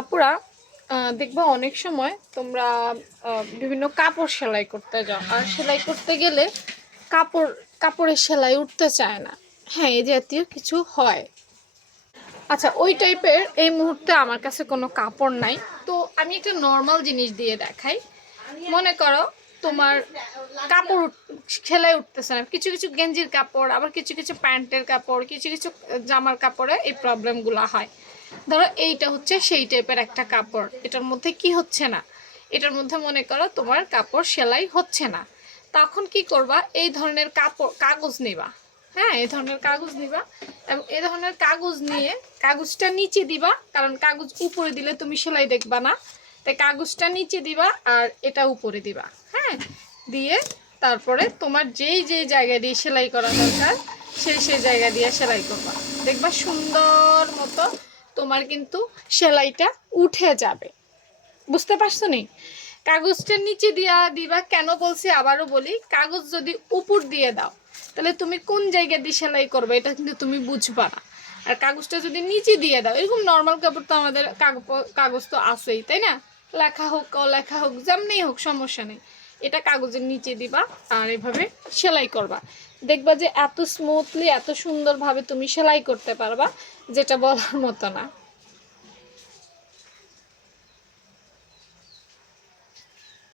আপুরা দেখবা অনেক সময় তোমরা বিভিন্ন কাপড় সেলাই করতে যাও, আর সেলাই করতে গেলে কাপড় কাপড়ের সেলাই উঠতে চায় না। হ্যাঁ, এই জাতীয় কিছু হয়। আচ্ছা, ওই টাইপের এই মুহূর্তে আমার কাছে কোনো কাপড় নাই। তো আমি একটা নর্মাল জিনিস দিয়ে দেখাই। মনে করো তোমার কাপড় সেলাই উঠতেছে না, কিছু কিছু গেঞ্জির কাপড়, আবার কিছু কিছু প্যান্টের কাপড়, কিছু কিছু জামার কাপড়ে এই প্রবলেমগুলো হয়। ধরো এইটা হচ্ছে সেই টাইপের একটা কাপড়, এটার মধ্যে কি হচ্ছে না, এটার মধ্যে মনে করো তোমার কাপড় সেলাই হচ্ছে না। তখন কি করবা, এই ধরনের কাগজ নিবা। হ্যাঁ, এই ধরনের কাগজ নিবা এবং এই ধরনের কাগজ নিয়ে কাগজটা নিচে দিবা, কারণ কাগজ উপরে দিলে তুমি সেলাই দেখবা না। তাই কাগজটা নিচে দিবা আর এটা উপরে দিবা। হ্যাঁ, দিয়ে তারপরে তোমার যেই যেই জায়গা দিয়ে সেলাই করা দরকার সেই সেই জায়গা দিয়ে সেলাই করবা। দেখবা সুন্দর মতো তোমার কিন্তু সেলাইটা উঠে যাবে। বুঝতে পারছো নি? কাগজটা নিচে দিবা কেন বলছি আবারও বলি, কাগজ যদি উপর দিয়ে দাও তাহলে তুমি কোন জায়গা দিয়ে সেলাই করবে এটা কিন্তু তুমি বুঝবা না। আর কাগজটা যদি নিচে দিয়ে দাও, এরকম নর্মাল কাপড় তো আমাদের কাগজ তো আছেই, তাই না? লেখা হোক অলেখা হোক যেমনি হোক সমস্যা নেই, এটা কাগজের নিচে দিবা আর এভাবে সেলাই করবা। দেখবা যে এত স্মুথলি এত সুন্দরভাবে তুমি সেলাই করতে পারবা, যেটা বলার মতো না।